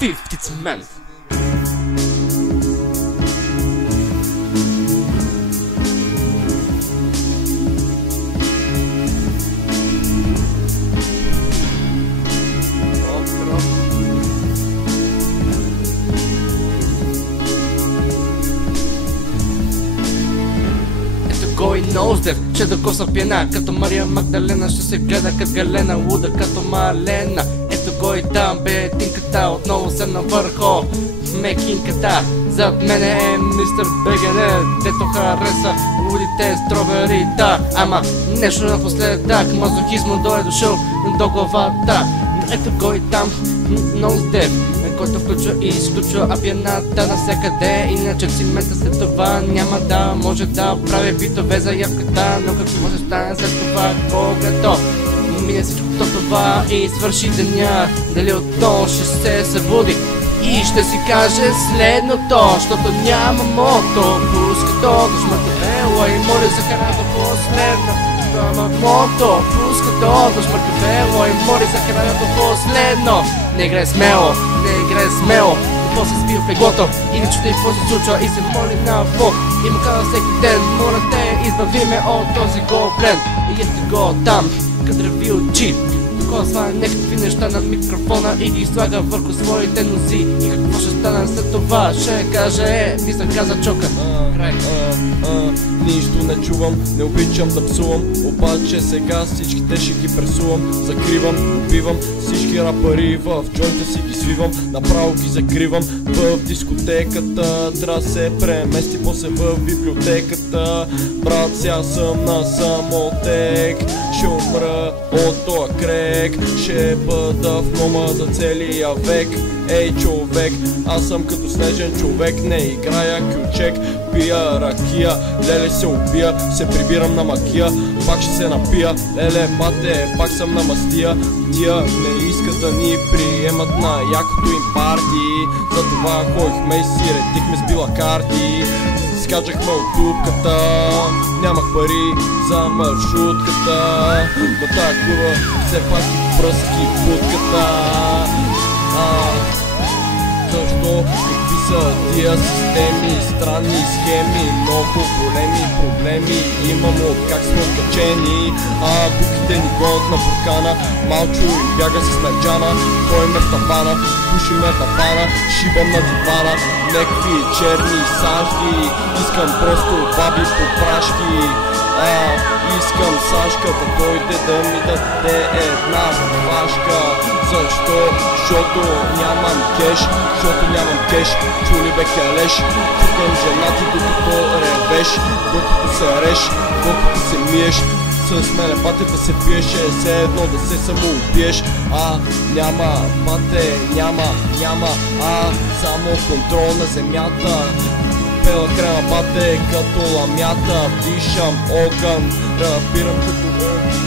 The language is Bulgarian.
50 Cent. Кой ноздев, че да коса пиена, като Мария Магдалена, ще се гледа като Галена, луда като Малена. Ето го и там, бетинката, отново съм на върхо мекинката. Зад мене е мистер Бегене, дето хареса лудите строберита. Ама нещо напоследък, мазохизма дойде дошъл до главата. Ето го и там, ноздев, който включва и изключва апиената навсякъде. Иначе цимента след това няма да може да прави битове заявката. Но какво може да стане след това, когато мине всичко това и свърши деня? Дали отново ще се събуди и ще си каже следното, защото няма мото. Пуска то до шмъркавела и моли за храната последно. Няма мото, пуска то до шмъркавела и моли за храната последно. Не играй смело, не играй смело. И после се бива в леглото и не чуде какво се случва и се моли на Бог. И му казва всеки ден, моля те, избави ме от този гоблен. И ето го там, кадрави очи. Такова сваля някакви неща на микрофона и ги слага върху своите нози. И какво ще стане след това? Ще каже, мисля каза чока. Нищо не чувам, не обичам да псувам, обаче сега всичките ще ги пресувам. Закривам, убивам всички рапъри, в джойнта си ги свивам, направо ги закривам. В дискотеката трябва да се премести после в библиотеката. Брат, сега съм на самотек, ще умра от тоя крек, ще бъда в кома за целия век. Ей човек, аз съм като снежен човек, не играя кючек, пия ракия, леле се убия, се прибирам на макия, пак ще се напия, леле бате, пак съм на мастия. Тия не искат да ни приемат на якото им парти, затова ходихме и си редихме с била карти. Скачахме от дупката, нямах пари за маршрутката, но тая кура все пак пръски будката. Защо? Какви са тия системи, странни схеми, много големи проблеми имам от как сме откачени. Буките ни гонят на буркана, Малчо им бяга с мерджана, той ме в тавана, пуши ме в тавана, шибам на дивана, некви черни сажди, искам просто баби по прашки. Искам Сашка да дойде да ми даде една флашка. Защо? Защото нямам кеш, чули бе келеш. Чукам жена ти докато ревеш, докато се реш, докато се миеш. С мене бате да се пиеш, все едно да се самоубиеш. Няма бате, няма, само контрол на земята. Пела крема бате като ламята, дишам огън, рапирам като огън.